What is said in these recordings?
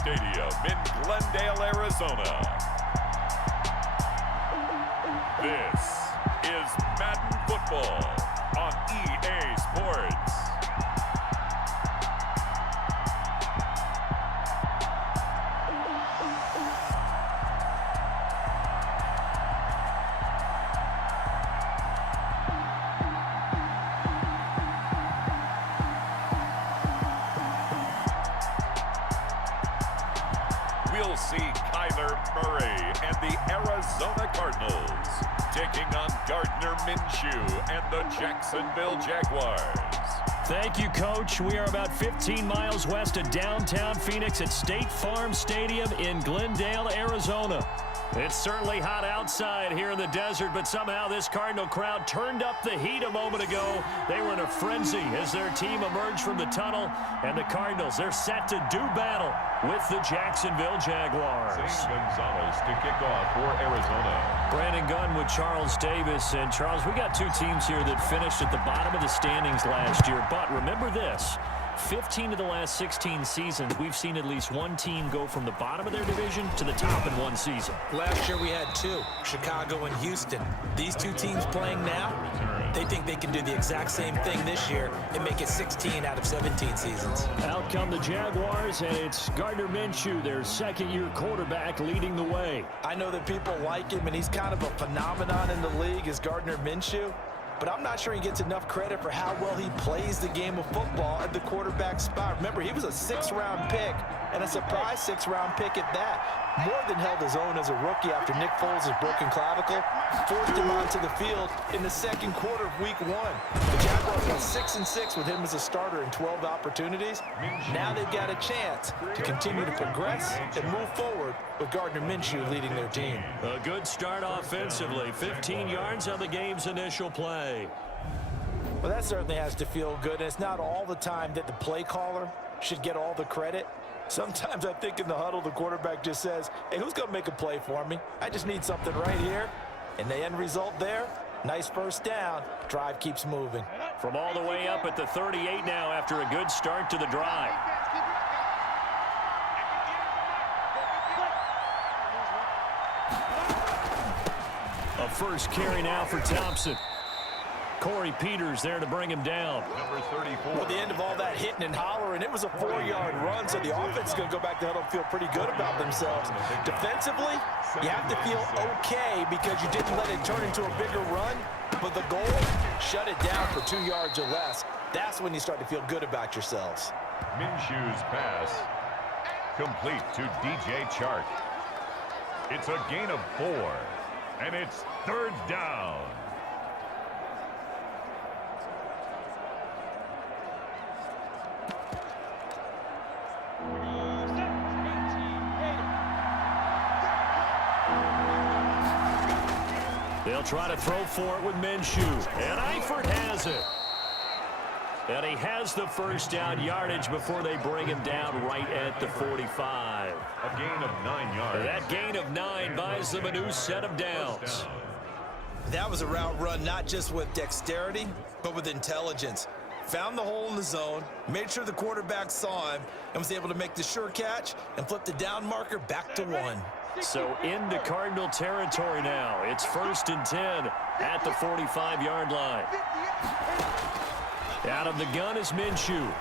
Stadium in Glendale, Arizona. This is Madden Football on EA Sports. We'll see Kyler Murray and the Arizona Cardinals taking on Gardner Minshew and the Jacksonville Jaguars. Thank you, Coach. We are about 15 miles west of downtown Phoenix at State Farm Stadium in Glendale, Arizona. It's certainly hot outside here in the desert, but somehow this Cardinal crowd turned up the heat a moment ago. They were in a frenzy as their team emerged from the tunnel, and the Cardinals, they're set to do battle with the Jacksonville Jaguars. Gonzalez to kick off for Arizona. Brandon Gunn with Charles Davis. And Charles, we got two teams here that finished at the bottom of the standings last year, but remember this. 15 of the last 16 seasons, we've seen at least one team go from the bottom of their division to the top in one season. Last year we had two, Chicago and Houston. These two teams playing now, they think they can do the exact same thing this year and make it 16 out of 17 seasons. Out come the Jaguars, and it's Gardner Minshew, their second-year quarterback, leading the way. I know that people like him, and he's kind of a phenomenon in the league as Gardner Minshew. But I'm not sure he gets enough credit for how well he plays the game of football at the quarterback spot. Remember, he was a sixth-round pick, and a surprise sixth-round pick at that. More than held his own as a rookie after Nick Foles' broken clavicle forced him onto the field in the second quarter of Week 1. The Jaguars went 6-6 with him as a starter in 12 opportunities. Now they've got a chance to continue to progress and move forward with Gardner Minshew leading their team. A good start offensively. 15 yards on the game's initial play. Well, that certainly has to feel good, and it's not all the time that the play caller should get all the credit. Sometimes I think in the huddle, the quarterback just says, hey, who's going to make a play for me? I just need something right here. And the end result there, nice first down. Drive keeps moving. From all the way up at the 38 now after a good start to the drive. A first carry now for Thompson. Corey Peters there to bring him down. Number 34. Well, the end of all that hitting and hollering, it was a 4-yard run, so the offense is going to go back to the huddle and feel pretty good about themselves. Defensively, you have to feel okay because you didn't let it turn into a bigger run, but the goal, shut it down for 2 yards or less. That's when you start to feel good about yourselves. Minshew's pass complete to DJ Chark. It's a gain of 4, and it's third down. They'll try to throw for it with Minshew. And Eifert has it. And he has the first down yardage before they bring him down right at the 45. A gain of 9 yards. That gain of 9 buys them a new set of downs. That was a route run not just with dexterity, but with intelligence. Found the hole in the zone, made sure the quarterback saw him, and was able to make the sure catch and flip the down marker back to 1. So into Cardinal territory now. It's 1st and 10 at the 45-yard line. Out of the gun is Minshew.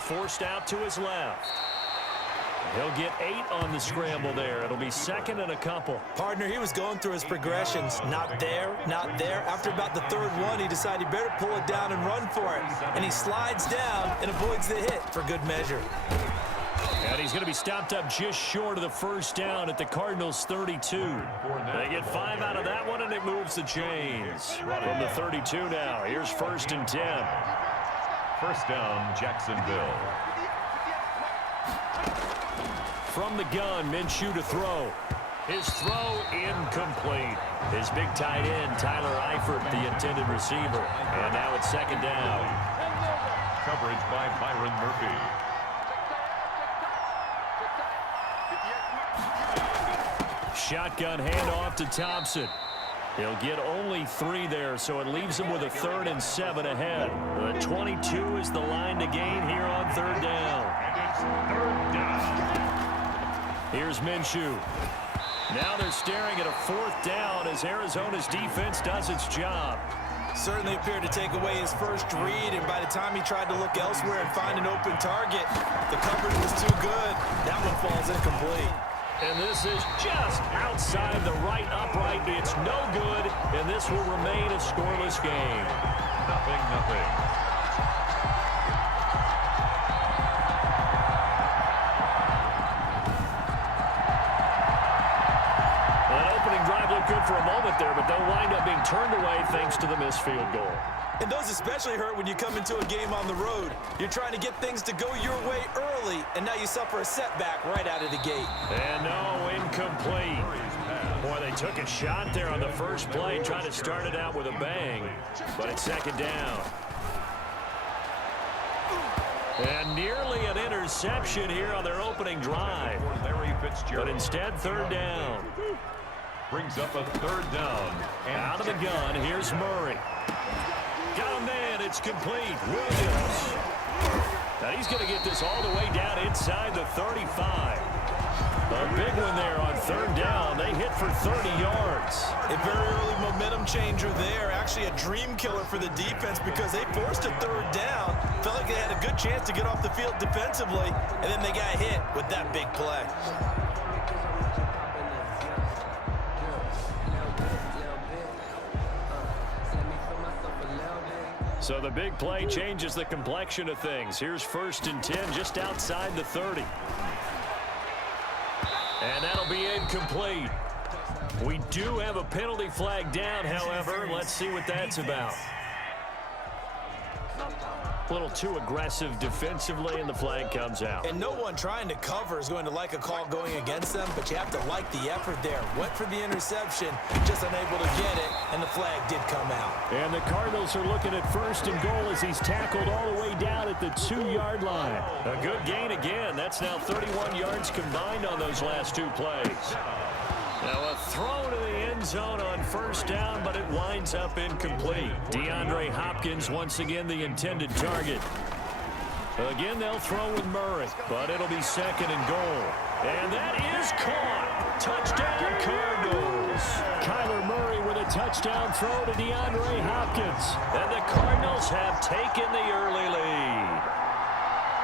Forced out to his left. He'll get 8 on the scramble there. It'll be 2nd and a couple. Partner, he was going through his progressions. Not there, not there. After about the 3rd one, he decided he better pull it down and run for it. And he slides down and avoids the hit for good measure. And he's going to be stopped up just short of the first down at the Cardinals' 32. They get 5 out of that one, and it moves the chains. From the 32 now, here's 1st and 10. First down, Jacksonville. From the gun, Minshew to throw. His throw incomplete. His big tight end, Tyler Eifert, the intended receiver. And now it's 2nd down. Coverage by Byron Murphy. Shotgun handoff to Thompson. He'll get only 3 there, so it leaves him with a 3rd and 7 ahead. The 22 is the line to gain here on 3rd down. And it's 3rd down. Here's Minshew. Now they're staring at a 4th down as Arizona's defense does its job. Certainly appeared to take away his first read, and by the time he tried to look elsewhere and find an open target, the coverage was too good. That one falls incomplete. And this is just outside the right upright. It's no good, and this will remain a scoreless game. 0-0. Good for a moment there, but they'll wind up being turned away thanks to the missed field goal. And those especially hurt when you come into a game on the road. You're trying to get things to go your way early, and now you suffer a setback right out of the gate. And no, incomplete. Boy, they took a shot there on the first play, trying to start it out with a bang, but it's 2nd down. And nearly an interception here on their opening drive. But instead, 3rd down. Brings up a 3rd down. And out of the gun, here's Murray. Got a man, it's complete. Williams. Now he's going to get this all the way down inside the 35. A big one there on 3rd down. They hit for 30 yards. A very early momentum changer there. Actually a dream killer for the defense because they forced a 3rd down. Felt like they had a good chance to get off the field defensively, and then they got hit with that big play. So the big play changes the complexion of things. Here's 1st and 10 just outside the 30. And that'll be incomplete. We do have a penalty flag down, however. Let's see what that's about. A little too aggressive defensively, and the flag comes out. And no one trying to cover is going to like a call going against them, but you have to like the effort there. Went for the interception, just unable to get it, and the flag did come out. And the Cardinals are looking at 1st and goal as he's tackled all the way down at the 2-yard line. A good gain again. That's now 31 yards combined on those last 2 plays. Now a throw to the end zone on 1st down, but it winds up incomplete. DeAndre Hopkins once again the intended target. Again, they'll throw with Murray, but it'll be 2nd and goal. And that is caught. Touchdown, Cardinals. Kyler Murray with a touchdown throw to DeAndre Hopkins. And the Cardinals have taken the early lead.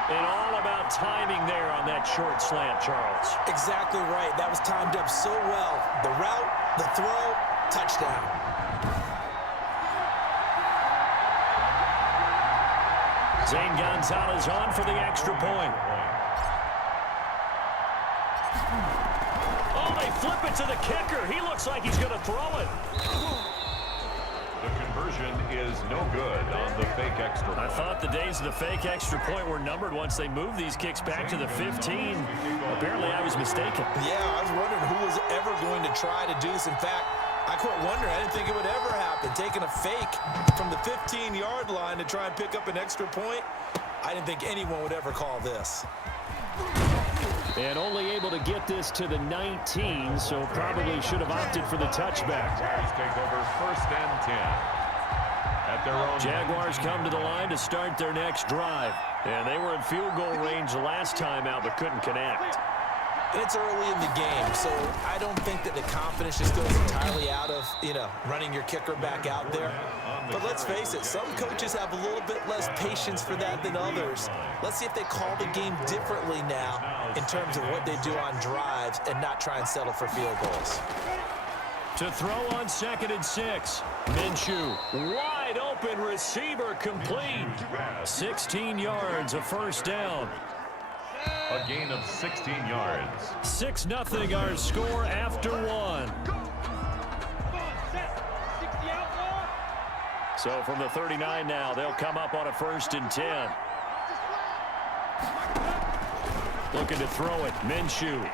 And all about timing there on that short slant, Charles. Exactly right. That was timed up so well. The route, the throw, touchdown. Zane Gonzalez on for the extra point. Oh, they flip it to the kicker. He looks like he's going to throw it. The conversion is no good on the fake extra point. I thought the days of the fake extra point were numbered once they moved these kicks back to the 15. Apparently, I was mistaken. Yeah, I was wondering who was ever going to try to do this. In fact, I quit wondering. I didn't think it would ever happen. Taking a fake from the 15-yard line to try and pick up an extra point, I didn't think anyone would ever call this. And only able to get this to the 19, so probably should have opted for the touchback. Jaguars take over 1st and 10. At their own Jaguars come to the line to start their next drive. And they were in field goal range the last time out, but couldn't connect. And it's early in the game, so I don't think that the confidence just goes entirely out of, running your kicker back out there. But let's face it, some coaches have a little bit less patience for that than others. Let's see if they call the game differently now in terms of what they do on drives and not try and settle for field goals. To throw on 2nd and 6. Minshew, wide open receiver, complete. 16 yards, a 1st down. A gain of 16 yards. 6-0 our score after 1. So from the 39 now, they'll come up on a 1st and 10. Looking to throw it, Minshew.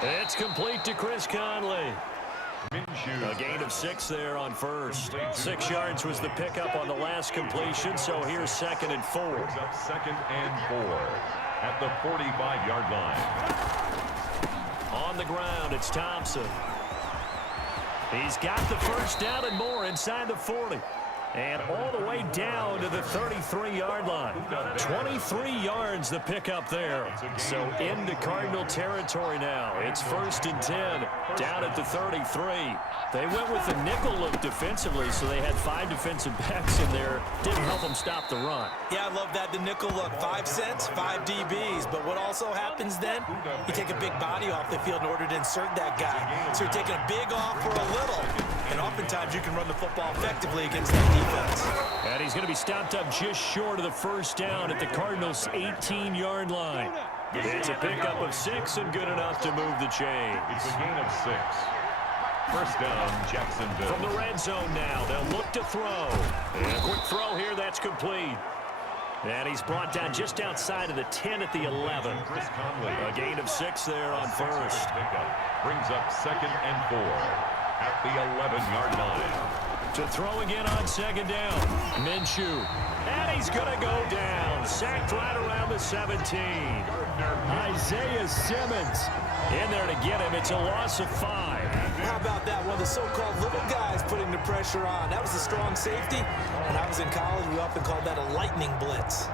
It's complete to Chris Conley. Minshew. A gain of 6 there on 1st. 6 yards was the pickup on the last completion, so here's 2nd and 4. Brings up 2nd and 4 at the 45-yard line. On the ground, it's Thompson. He's got the first down and more inside the 40. And all the way down to the 33-yard line. 23 yards the pickup there. So into Cardinal territory now. It's 1st and 10 down at the 33. They went with the nickel look defensively, so they had 5 defensive backs in there. Didn't help them stop the run. Yeah, I love that, the nickel look. 5 cents, 5 DBs. But what also happens then, you take a big body off the field in order to insert that guy. So you're taking a big off for a little. And oftentimes you can run the football effectively against that defense. And he's going to be stopped up just short of the first down at the Cardinals' 18-yard line. It's a pickup of 6 and good enough to move the chains. It's a gain of 6. First down, Jacksonville. From the red zone now, they'll look to throw. And a quick throw here, that's complete. And he's brought down just outside of the 10 at the 11. A gain of 6 there on first. Brings up 2nd and 4 at the 11-yard line. To throw again on 2nd down. Minshew. And he's going to go down. Sacked right around the 17. Isaiah Simmons in there to get him. It's a loss of 5. How about that? One of the so-called little guys putting the pressure on. That was a strong safety. When I was in college, we often called that a lightning blitz.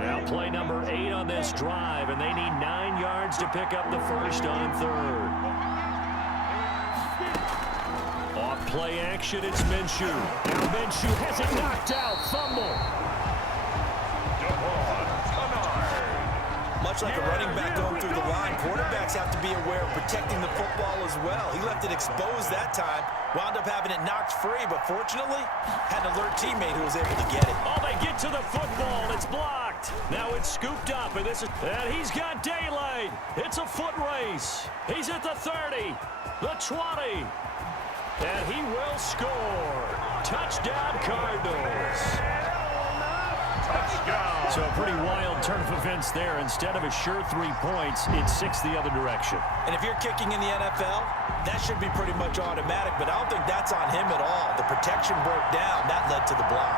Now play number 8 on this drive, and they need 9 yards to pick up the first on 3rd. Off play action, it's Minshew. Now Minshew has it knocked out. Fumble. Much like a running back going through the line, quarterbacks have to be aware of protecting the football as well. He left it exposed that time, wound up having it knocked free, but fortunately, had an alert teammate who was able to get it. Oh, they get to the football. It's blocked. Now it's scooped up, and he's got daylight. It's a foot race. He's at the 30, the 20, and he will score. Touchdown, Cardinals. So a pretty wild turn of events there. Instead of a sure 3 points, it's 6 the other direction. And if you're kicking in the NFL, that should be pretty much automatic, but I don't think that's on him at all. The protection broke down. That led to the block.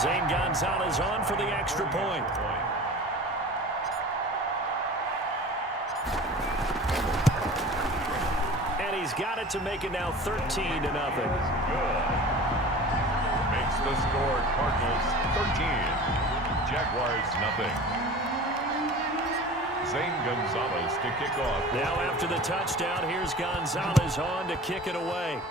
Zane Gonzalez on for the extra point. He's got it to make it now 13-0. Good. Makes the score Cardinals 13. Jaguars nothing. Zane Gonzalez to kick off. Now after the touchdown, here's Gonzalez on to kick it away.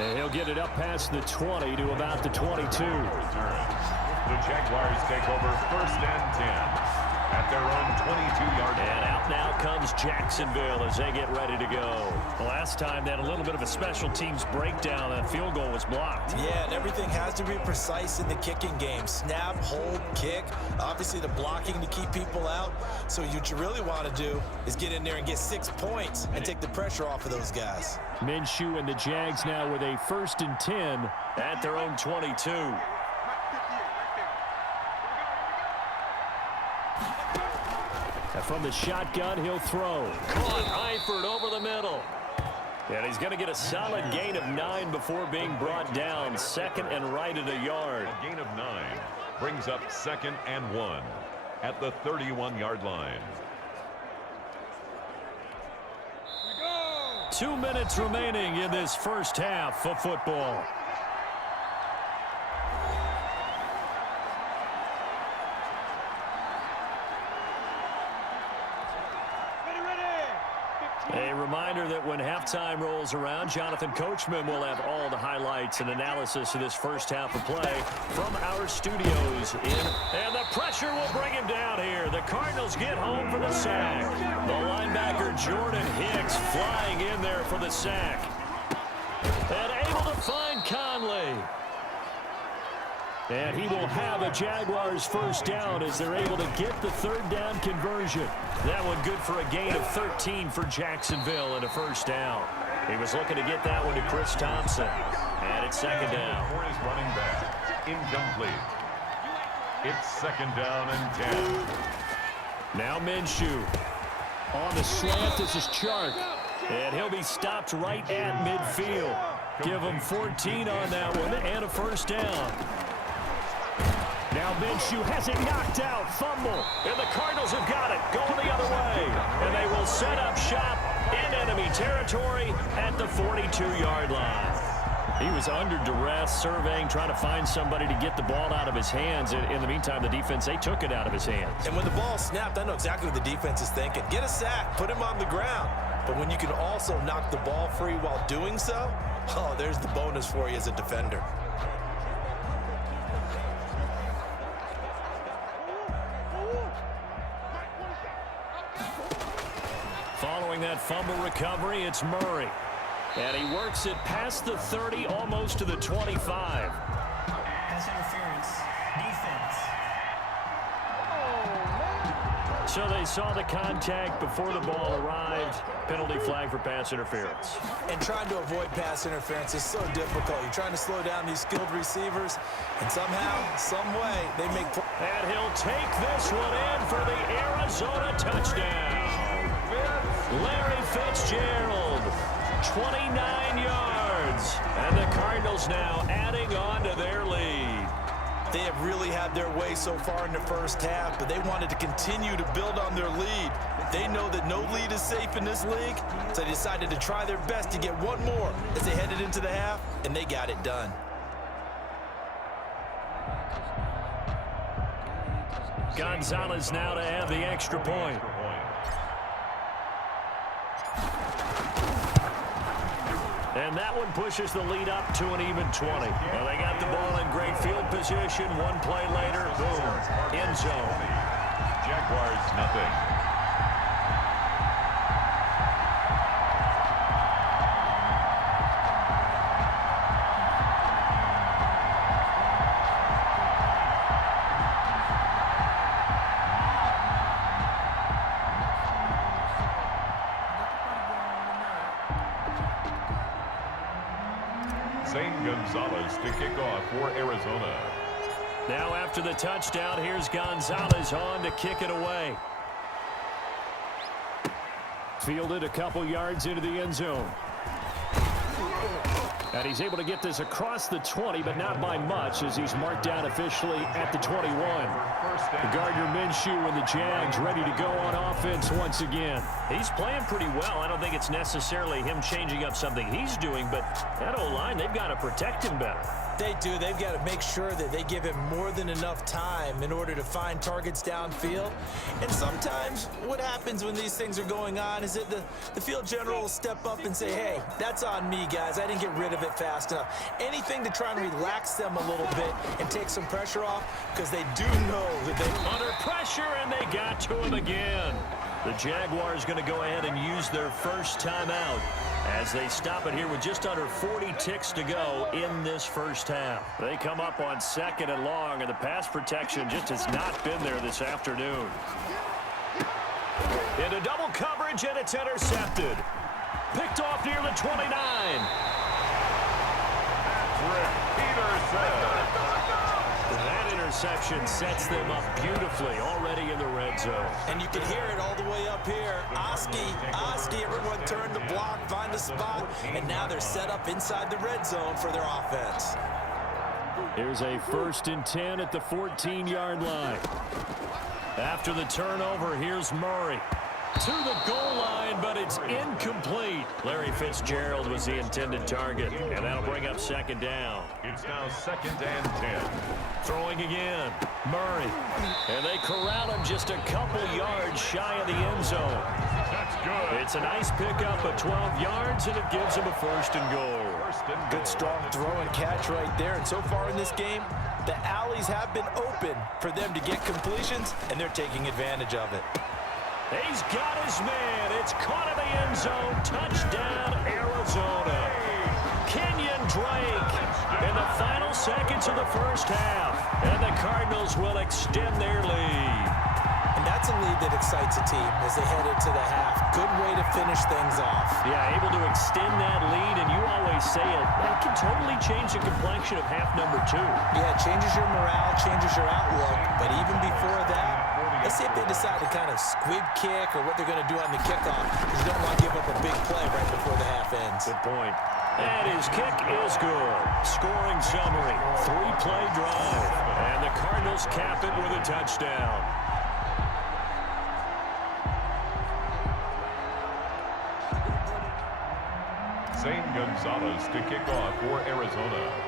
And he'll get it up past the 20 to about the 22. The Jaguars take over 1st and 10. At their own 22-yard line. And out now comes Jacksonville as they get ready to go. Last time they had a little bit of a special teams breakdown. That field goal was blocked. Yeah, and everything has to be precise in the kicking game. Snap, hold, kick. Obviously the blocking to keep people out. So what you really want to do is get in there and get 6 points and take the pressure off of those guys. Minshew and the Jags now with a 1st and 10 at their own 22. From the shotgun, he'll throw. Caught Eifert over the middle. And he's going to get a solid gain of 9 before being brought down. 2nd and right at a yard. A gain of 9 brings up 2nd and 1 at the 31-yard line. 2 minutes remaining in this first half of football. A reminder that when halftime rolls around, Jonathan Coachman will have all the highlights and analysis of this first half of play from our studios and the pressure will bring him down here. The Cardinals get home for the sack. The linebacker Jordan Hicks flying in there for the sack. And able to find Conley. And he will have a Jaguars first down as they're able to get the 3rd down conversion. That one good for a gain of 13 for Jacksonville and a first down. He was looking to get that one to Chris Thompson. And it's 2nd down. For his running back, incomplete. It's 2nd down and 10. Now Minshew. On the slant, this is Chark. And he'll be stopped right at midfield. Give him 14 on that one and a first down. Now Minshew has it knocked out. Fumble. And the Cardinals have got it. Going the other way. And they will set up shop in enemy territory at the 42-yard line. He was under duress, surveying, trying to find somebody to get the ball out of his hands. In the meantime, the defense, they took it out of his hands. And when the ball snapped, I know exactly what the defense is thinking. Get a sack, put him on the ground. But when you can also knock the ball free while doing so, oh, there's the bonus for you as a defender. Following that fumble recovery, it's Murray. And he works it past the 30, almost to the 25. Pass interference. Defense. So they saw the contact before the ball arrived. Penalty flag for pass interference. And trying to avoid pass interference is so difficult. You're trying to slow down these skilled receivers, and somehow, some way, they make play. And he'll take this one in for the Arizona touchdown. Larry Fitzgerald, 29 yards. And the Cardinals now adding on to their lead. They have really had their way so far in the first half, but they wanted to continue to build on their lead. They know that no lead is safe in this league, so they decided to try their best to get one more as they headed into the half, and they got it done. Gonzalez now to have the extra point. And that one pushes the lead up to an even 20. Well, they got the ball in great field position. One play later, boom, end zone. Jaguars, nothing. Gonzalez to kick off for Arizona. Now after the touchdown, here's Gonzalez on to kick it away. Fielded a couple yards into the end zone. And he's able to get this across the 20, but not by much, as he's marked down officially at the 21. Gardner Minshew and the Jags ready to go on offense once again. He's playing pretty well. I don't think it's necessarily him changing up something he's doing, but that O-line, they've got to protect him better. They do. They've got to make sure that they give him more than enough time in order to find targets downfield. And sometimes what happens when these things are going on is that the field general will step up and say, hey, that's on me, guys. I didn't get rid of it fast enough. Anything to try and relax them a little bit and take some pressure off, because they do know that they're under pressure, and they got to him again. The Jaguars going to go ahead and use their first timeout as they stop it here with just under 40 ticks to go in this first half. They come up on 2nd and long, and the pass protection just has not been there this afternoon. Into double coverage, and it's intercepted. Picked off near the 29. That interception sets them up beautifully already in the red zone. And you can hear it all the way up here. Oski, everyone turned the block, find a spot, and now they're set up inside the red zone for their offense. Here's a 1st and 10 at the 14-yard line. After the turnover, here's Murray. To the goal line, but it's incomplete. Larry Fitzgerald was the intended target, and that'll bring up 2nd down. It's now 2nd and 10. Throwing again, Murray. And they corral him just a couple yards shy of the end zone. That's good. It's a nice pickup of 12 yards, and it gives him a 1st and goal. Good strong throw and catch right there. And so far in this game, the alleys have been open for them to get completions, and they're taking advantage of it. He's got his man. It's caught in the end zone. Touchdown, Arizona. Kenyon Drake in the final seconds of the first half. And the Cardinals will extend their lead. And that's a lead that excites a team as they head into the half. Good way to finish things off. Yeah, able to extend that lead, and you always say it, that can totally change the complexion of half number 2. Yeah, it changes your morale, changes your outlook. But even before that, Let's see if they decide to kind of squib kick or what they're going to do on the kickoff, because you don't want to give up a big play right before the half ends. Good point. And his kick is good. Scoring summary, 3-play drive. And the Cardinals cap it with a touchdown. Zane Gonzalez to kick off for Arizona.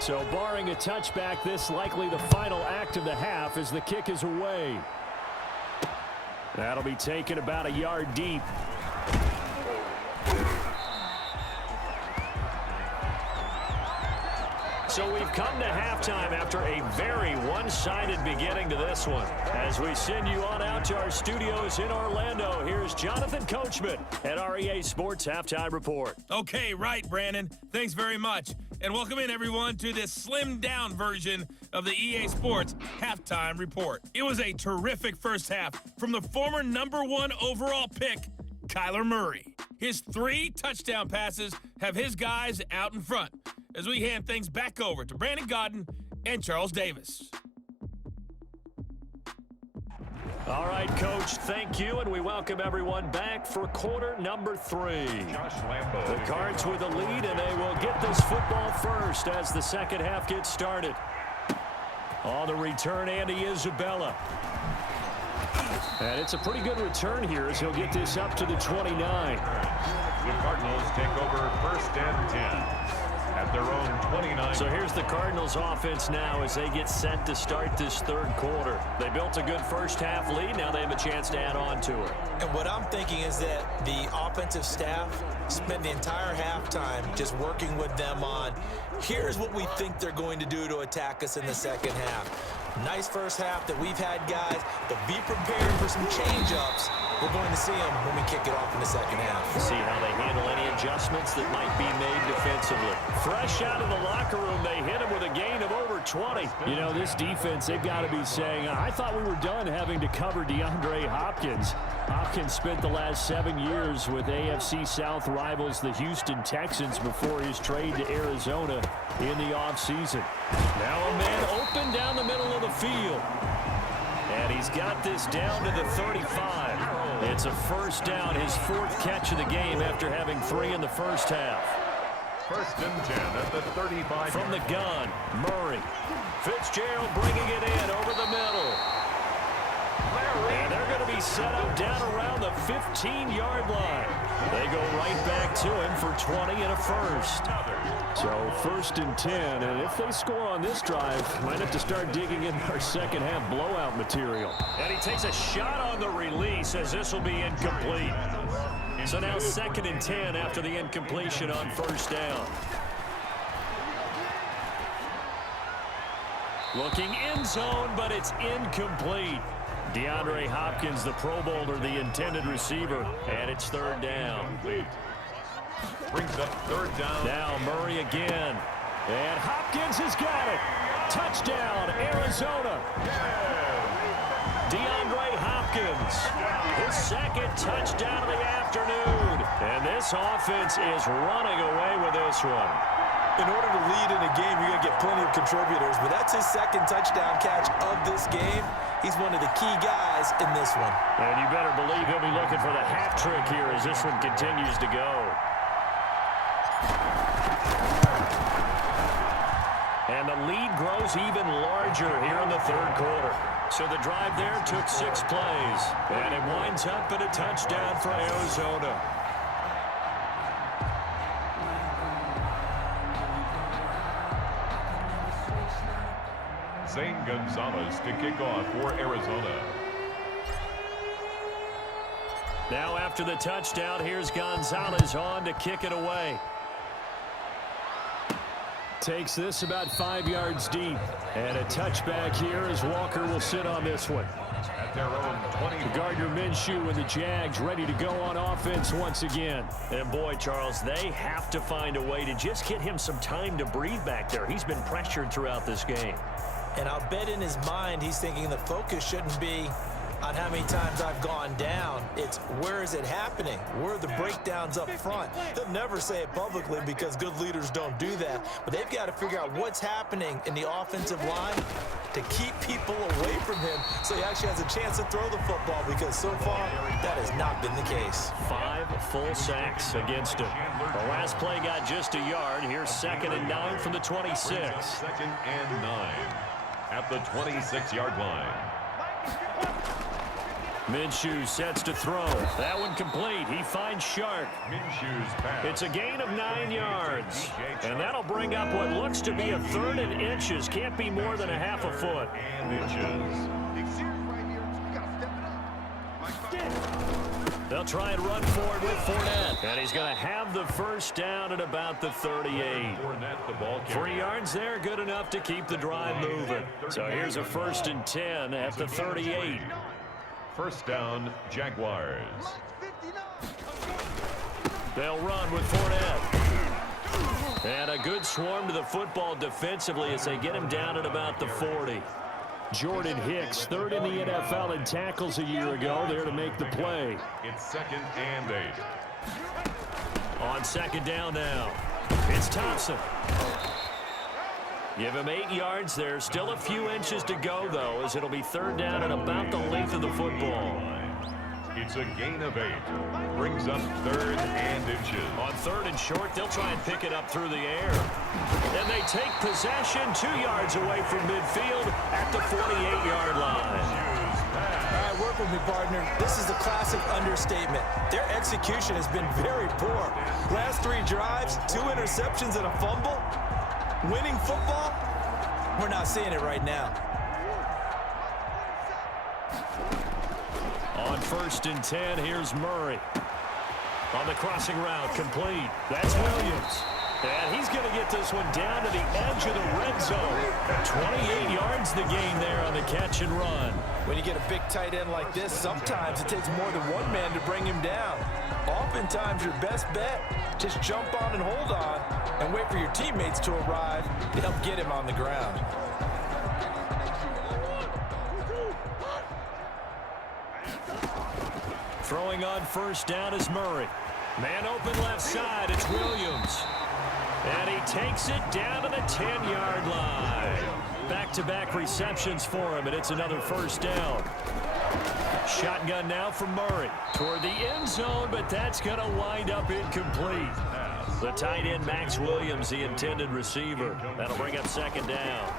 So barring a touchback, this likely the final act of the half as the kick is away. That'll be taken about a yard deep. So we've come to halftime after a very one-sided beginning to this one. As we send you on out to our studios in Orlando, here's Jonathan Coachman at REA Sports Halftime Report. Okay, right, Brandon. Thanks very much. And welcome in, everyone, to this slimmed-down version of the EA Sports Halftime Report. It was a terrific first half from the former #1 overall pick, Kyler Murray. His 3 touchdown passes have his guys out in front, as we hand things back over to Brandon Godden and Charles Davis. All right, Coach, thank you, and we welcome everyone back for quarter number 3. The Cards with the lead, and they will get this football first as the second half gets started. On the return, Andy Isabella. And it's a pretty good return here as he'll get this up to the 29. The Cardinals take over 1st and 10. At their own 29. So here's the Cardinals offense now as they get set to start this third quarter. They built a good first half lead. Now they have a chance to add on to it. And what I'm thinking is that the offensive staff spent the entire halftime just working with them on, here's what we think they're going to do to attack us in the second half. Nice first half that we've had, guys, but be prepared for some change-ups. We're going to see them when we kick it off in the second half. See how they handle any adjustments that might be made defensively. Fresh out of the locker room, they hit him with a gain of over 20. You know, this defense, they've got to be saying, I thought we were done having to cover DeAndre Hopkins. Hopkins spent the last 7 years with AFC South rivals, the Houston Texans, before his trade to Arizona in the offseason. Now a man open down the middle of the field. And he's got this down to the 35. It's a first down, his 4th catch of the game after having 3 in the first half. 1st and 10 at the 35. From the gun, Murray. Fitzgerald bringing it in over the middle. And they're going to be set up down around the 15-yard line. They go right back to him for 20 and a first. So 1st and 10, and if they score on this drive, might have to start digging in our second half blowout material. And he takes a shot on the release as this will be incomplete. So now 2nd and 10 after the incompletion on first down. Looking end zone, but it's incomplete. DeAndre Hopkins, the Pro Bowler, the intended receiver, and it's 3rd down. Brings up 3rd down. Now Murray again, and Hopkins has got it. Touchdown, Arizona. DeAndre Hopkins, his 2nd touchdown of the afternoon. And this offense is running away with this one. In order to lead in a game, you're going to get plenty of contributors, but that's his 2nd touchdown catch of this game. He's one of the key guys in this one. And you better believe he'll be looking for the hat trick here as this one continues to go. And the lead grows even larger here in the 3rd quarter. So the drive there took 6 plays. And it winds up at a touchdown for Arizona. Zane Gonzalez to kick off for Arizona. Now after the touchdown, here's Gonzalez on to kick it away. Takes this about 5 yards deep. And a touchback here as Walker will sit on this one. At their own 20. Gardner Minshew and the Jags ready to go on offense once again. And boy, Charles, they have to find a way to just get him some time to breathe back there. He's been pressured throughout this game. And I'll bet in his mind he's thinking the focus shouldn't be on how many times I've gone down. It's where is it happening? Where are the breakdowns up front? They'll never say it publicly because good leaders don't do that. But they've got to figure out what's happening in the offensive line to keep people away from him so he actually has a chance to throw the football, because so far that has not been the case. 5 full sacks against him. The last play got just a yard. Here's 2nd and 9 from the 26. 2nd and 9 at the 26-yard line. Minshew sets to throw. That one complete. He finds Shark. Minshew's pass. It's a gain of 9 yards. And that'll bring up what looks to be a 3rd and inches. Can't be more than a half a foot. And inches. They'll try and run forward with Fournette. And he's going to have the first down at about the 38. 3 yards there, good enough to keep the drive moving. So here's a 1st and 10 at the 38. First down, Jaguars. They'll run with Fournette. And a good swarm to the football defensively as they get him down at about the 40. Jordan Hicks, 3rd in the NFL in tackles a year ago, there to make the play. It's 2nd and 8. On 2nd down now, it's Thompson. Give him 8 yards there. Still a few inches to go, though, as it'll be 3rd down at about the length of the football. It's a gain of 8. Brings up 3rd and inches. On 3rd and short, they'll try and pick it up through the air. And they take possession 2 yards away from midfield at the 48-yard line. All right, work with me, partner. This is a classic understatement. Their execution has been very poor. Last 3 drives, 2 interceptions and a fumble. Winning football? We're not seeing it right now. On 1st and 10, here's Murray. On the crossing route, complete. That's Williams. And he's going to get this one down to the edge of the red zone. 28 yards the gain there on the catch and run. When you get a big tight end like this, sometimes it takes more than one man to bring him down. Oftentimes, your best bet, just jump on and hold on and wait for your teammates to arrive to help get him on the ground. Throwing on 1st down is Murray. Man open left side, it's Williams. And he takes it down to the 10-yard line. Back-to-back receptions for him, and it's another 1st down. Shotgun now from Murray toward the end zone, but that's going to wind up incomplete. The tight end, Max Williams, the intended receiver. That'll bring up 2nd down.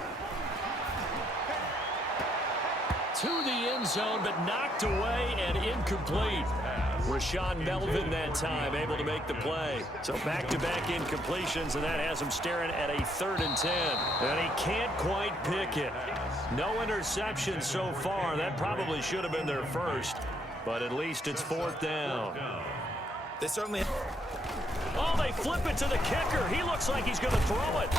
To the end zone, but knocked away and incomplete. Rashawn Melvin that time able to make the play. So back-to-back incompletions, and that has him staring at a 3rd and 10. And he can't quite pick it. No interceptions so far. That probably should have been their first, but at least it's 4th down. They certainly... Oh, they flip it to the kicker. He looks like he's going to throw it.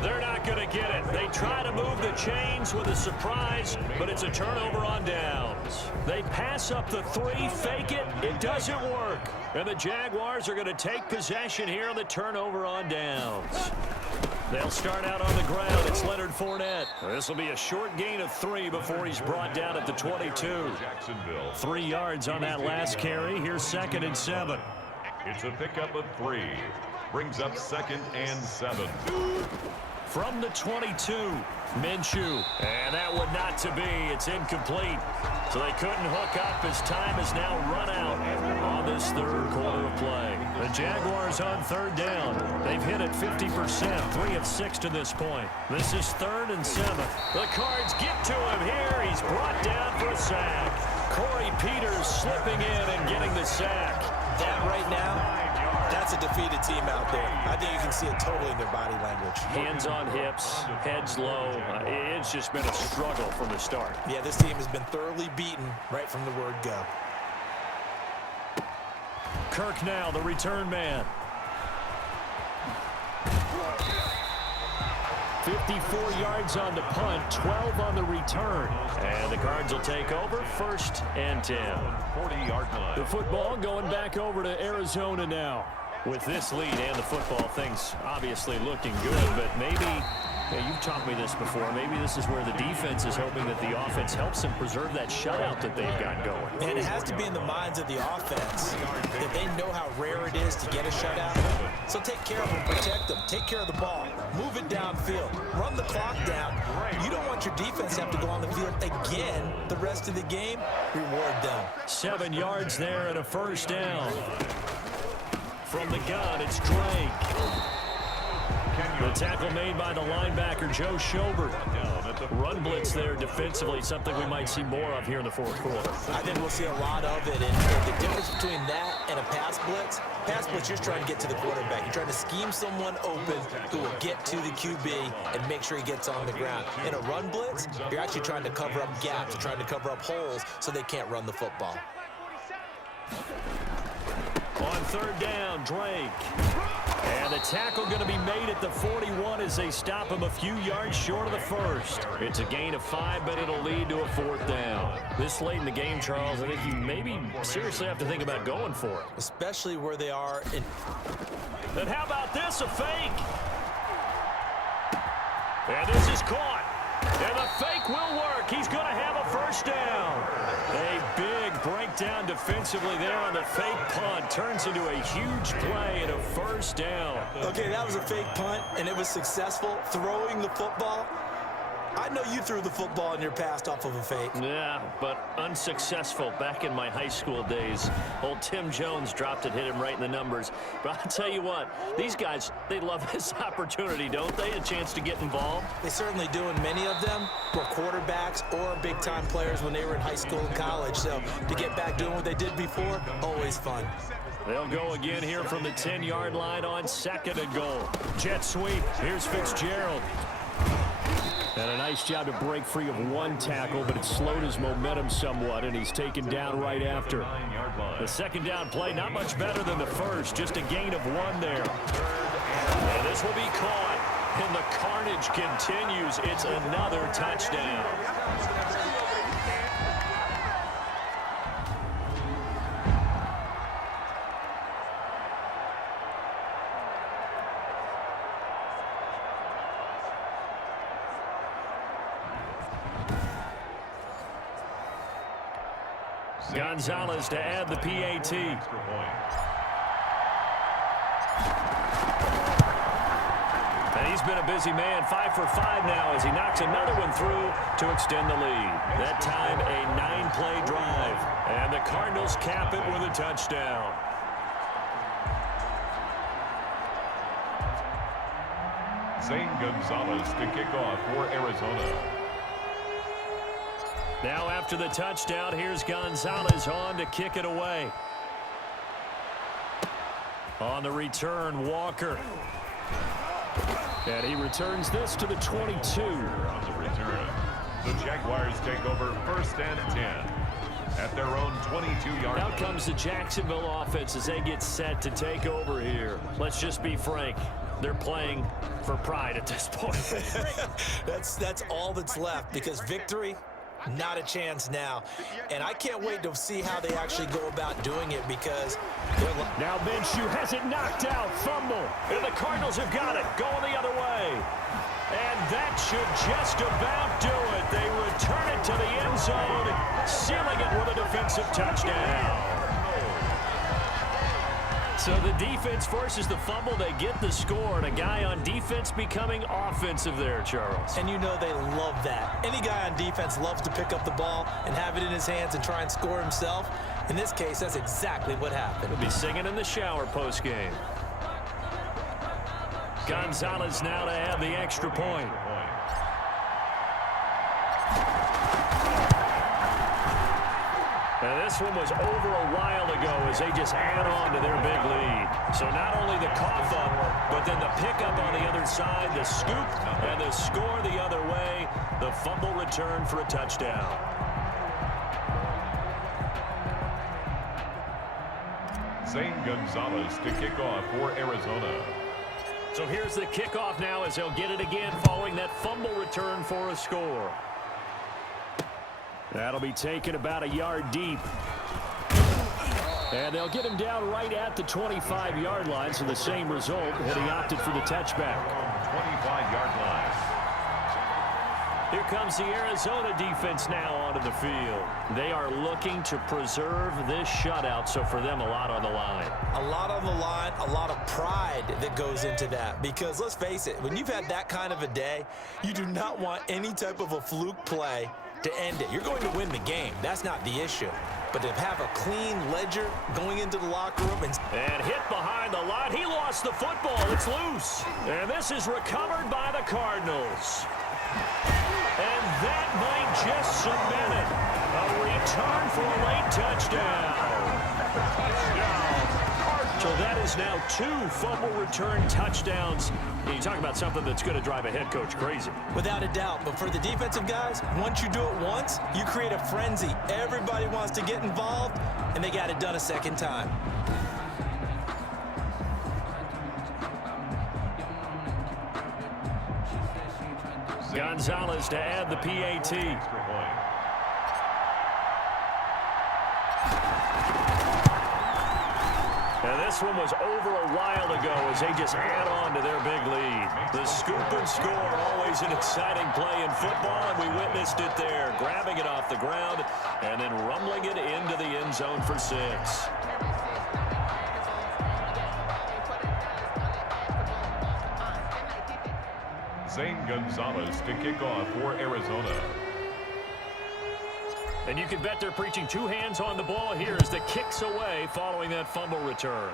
They're not going to get it. They try to move the chains with a surprise, but it's a turnover on downs. They pass up the 3, fake it. It doesn't work. And the Jaguars are going to take possession here on the turnover on downs. They'll start out on the ground. It's Leonard Fournette. This will be a short gain of 3 before he's brought down at the 22. 3 yards on that last carry. Here's 2nd and 7. It's a pickup of 3. Brings up 2nd and 7. From the 22, Minshew. And that one not to be. It's incomplete. So they couldn't hook up as time has now run out on this 3rd quarter of play. The Jaguars on 3rd down. They've hit it 50%, 3 of 6 to this point. This is 3rd and 7. The Cards get to him here. He's brought down for a sack. Corey Peters slipping in and getting the sack. That right now, that's a defeated team out there. I think you can see it totally in their body language. Hands on hips, heads low. It's just been a struggle from the start. Yeah, this team has been thoroughly beaten right from the word go. Kirk now, the return man. 54 yards on the punt, 12 on the return. And the Cards will take over, 1st and 10. 40-yard line. The football going back over to Arizona now. With this lead and the football, things obviously looking good, but maybe, you've taught me this before, maybe this is where the defense is hoping that the offense helps them preserve that shutout that they've got going. And it has to be in the minds of the offense that they know how rare it is to get a shutout. So take care of them, protect them, take care of the ball. move it downfield, run the clock down. You don't want your defense to have to go on the field again the rest of the game. Reward them. 7 yards there and a first down. From the gun, it's Drake. The tackle made by the linebacker, Joe Schobert. Run blitz there defensively, something we might see more of here in the fourth quarter. I think we'll see a lot of it. And the difference between that and a pass blitz, you're trying to get to the quarterback. You're trying to scheme someone open who will get to the QB and make sure he gets on the ground. In a run blitz, you're actually trying to cover up gaps, trying to cover up holes so they can't run the football. On third down, Drake. And the tackle going to be made at the 41 as they stop him a few yards short of the first. It's a gain of 5, but it'll lead to a fourth down. This late in the game, Charles, I think you maybe seriously have to think about going for it. Especially where they are in... Then how about this, a fake? And this is caught. And the fake will work. He's going to have a first down. A big breakdown defensively there on the fake punt. Turns into a huge play and a first down. Okay, that was a fake punt, and it was successful. Throwing the football. I know you threw the football in your past off of a fake. Yeah, but unsuccessful back in my high school days. Old Tim Jones dropped it, hit him right in the numbers. But I'll tell you what, these guys, they love this opportunity, don't they? A chance to get involved. They certainly do, and many of them were quarterbacks or big-time players when they were in high school and college. So to get back doing what they did before, always fun. They'll go again here from the 10-yard line on second and goal. Jet sweep. Here's Fitzgerald. And a nice job to break free of one tackle, but it slowed his momentum somewhat, and he's taken down right after. The second down play, not much better than the first, just a gain of 1 there. And this will be caught, and the carnage continues. It's another touchdown. Gonzalez to add the PAT. And he's been a busy man, 5 for 5 now as he knocks another one through to extend the lead. That time a 9-play drive. And the Cardinals cap it with a touchdown. Zane Gonzalez to kick off for Arizona. Now after the touchdown, here's Gonzalez on to kick it away. On the return, Walker. And he returns this to the 22. On the return, the Jaguars take over 1st and 10 at their own 22-yard line. Out comes the Jacksonville offense as they get set to take over here. Let's just be frank. They're playing for pride at this point. That's all that's left, because victory, not a chance now. And I can't wait to see how they actually go about doing it, because now Minshew has it knocked out, fumble, and the Cardinals have got it, going the other way. And that should just about do it. They return it to the end zone, sealing it with a defensive touchdown. So the defense forces the fumble, they get the score, and a guy on defense becoming offensive there, Charles. And you know they love that. Any guy on defense loves to pick up the ball and have it in his hands and try and score himself. In this case, that's exactly what happened. He'll be singing in the shower post-game. Gonzalez now to add the extra point. Now this one was over a while ago as they just add on to their big lead. So not only the cough up, but then the pickup on the other side, the scoop, and the score the other way. The fumble return for a touchdown. Zane Gonzalez to kick off for Arizona. So here's the kickoff now as they'll get it again following that fumble return for a score. That'll be taken about a yard deep. And they'll get him down right at the 25-yard line, so the same result, and he opted for the touchback. 25-yard line. Here comes the Arizona defense now onto the field. They are looking to preserve this shutout, so for them, a lot on the line. A lot on the line, a lot of pride that goes into that. Because let's face it, when you've had that kind of a day, you do not want any type of a fluke play to end it. You're going to win the game. That's not the issue. But to have a clean ledger going into the locker room and hit behind the line. He lost the football. It's loose. And this is recovered by the Cardinals. And that might just cement it. A return for a late touchdown. So that is now 2 fumble return touchdowns. You talk about something that's going to drive a head coach crazy. Without a doubt. But for the defensive guys, once you do it once, you create a frenzy. Everybody wants to get involved, and they got it done a second time. Gonzalez to add the PAT. And this one was over a while ago as they just add on to their big lead. The scoop and score, always an exciting play in football, and we witnessed it there, grabbing it off the ground and then rumbling it into the end zone for 6. Zane Gonzalez to kick off for Arizona. And you can bet they're preaching 2 hands on the ball here as the kick's away following that fumble return.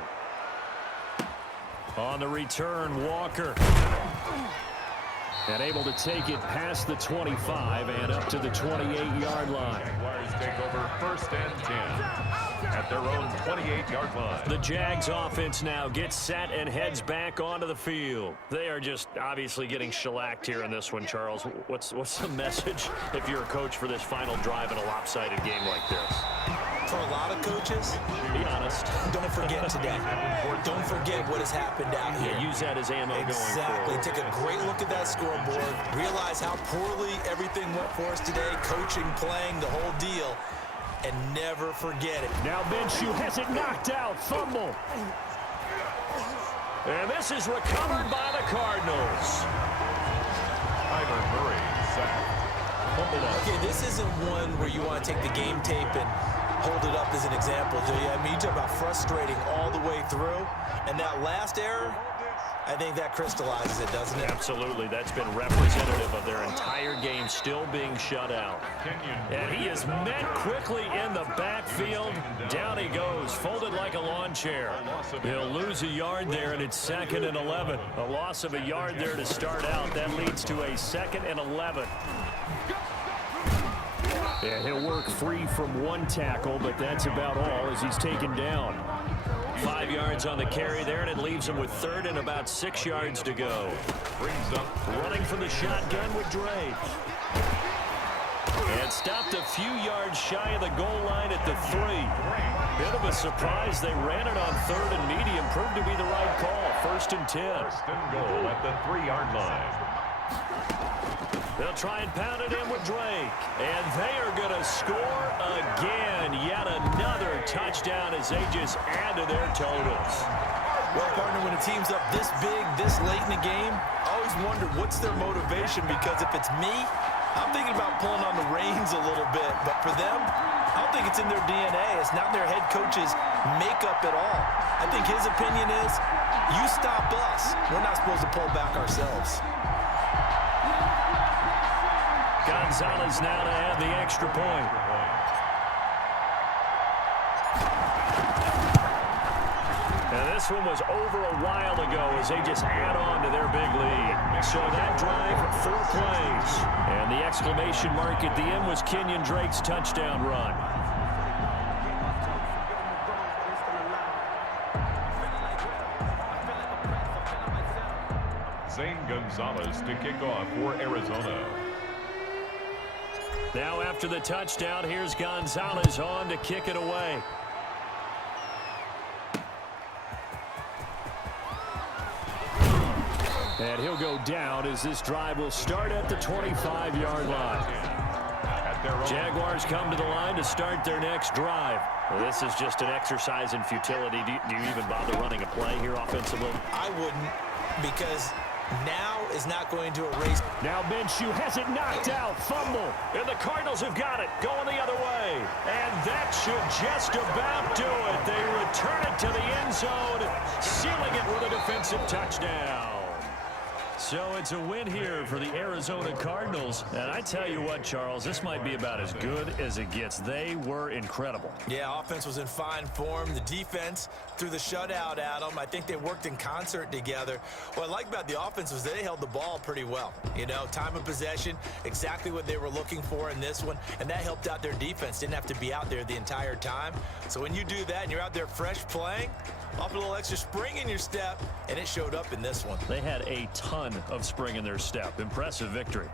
On the return, Walker. And able to take it past the 25 and up to the 28-yard line. Jaguars take over 1st and 10 at their own 28-yard line. The Jags offense now gets set and heads back onto the field. They are just obviously getting shellacked here in this one, Charles. What's the message if you're a coach for this final drive in a lopsided game like this? For a lot of coaches, be honest. Don't forget today. Don't forget what has happened out here. Yeah, use that as ammo going forward. Exactly. Take a great look at that scoreboard. Realize how poorly everything went for us today. Coaching, playing, the whole deal. And never forget it. Now Minshew has it knocked out. Fumble. And this is recovered by the Cardinals. Kyler Murray sacked. Fumble up. Okay, this isn't one where you want to take the game tape and hold it up as an example, do you? I mean, you talk about frustrating all the way through. And that last error, I think that crystallizes it, doesn't it? Absolutely. That's been representative of their entire game still being shut out. And he is met quickly in the backfield. Down he goes, folded like a lawn chair. He'll lose a yard there, and it's 2nd and 11. A loss of a yard there to start out. That leads to a 2nd and 11. Yeah, he'll work free from 1 tackle, but that's about all as he's taken down. 5 yards on the carry there, and it leaves him with 3rd and about 6 yards to go. Brings up running from the shotgun with Drake. And stopped a few yards shy of the goal line at the 3. Bit of a surprise. They ran it on 3rd and medium. Proved to be the right call. 1st and 10. 1st and goal at the 3-yard line. They'll try and pound it in with Drake. And they are going to score again. Yet another touchdown as they just add to their totals. Well, partner, when a team's up this big, this late in the game, I always wonder what's their motivation, because if it's me, I'm thinking about pulling on the reins a little bit. But for them, I don't think it's in their DNA. It's not their head coach's makeup at all. I think his opinion is, you stop us. We're not supposed to pull back ourselves. Gonzalez now to add the extra point. And this one was over a while ago as they just add on to their big lead. So that drive, 4 plays. And the exclamation mark at the end was Kenyon Drake's touchdown run. Zane Gonzalez to kick off for Arizona. Now after the touchdown, here's Gonzalez on to kick it away. And he'll go down as this drive will start at the 25-yard line. Jaguars come to the line to start their next drive. Well, this is just an exercise in futility. Do you even bother running a play here offensively? I wouldn't, because now is not going to erase. Now Minshew has it knocked out. Fumble. And the Cardinals have got it. Going the other way. And that should just about do it. They return it to the end zone, sealing it with a defensive touchdown. So it's a win here for the Arizona Cardinals. And I tell you what, Charles, this might be about as good as it gets. They were incredible. Yeah, offense was in fine form. The defense threw the shutout at them. I think they worked in concert together. What I like about the offense was they held the ball pretty well. You know, time of possession, exactly what they were looking for in this one. And that helped out their defense. Didn't have to be out there the entire time. So when you do that and you're out there fresh playing, off a little extra spring in your step, and it showed up in this one. They had a ton of spring in their step. Impressive victory.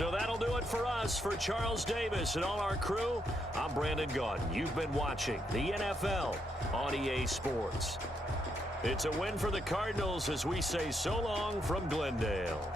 So that'll do it for us. For Charles Davis and all our crew, I'm Brandon Gaudin. You've been watching the NFL on EA Sports. It's a win for the Cardinals as we say so long from Glendale.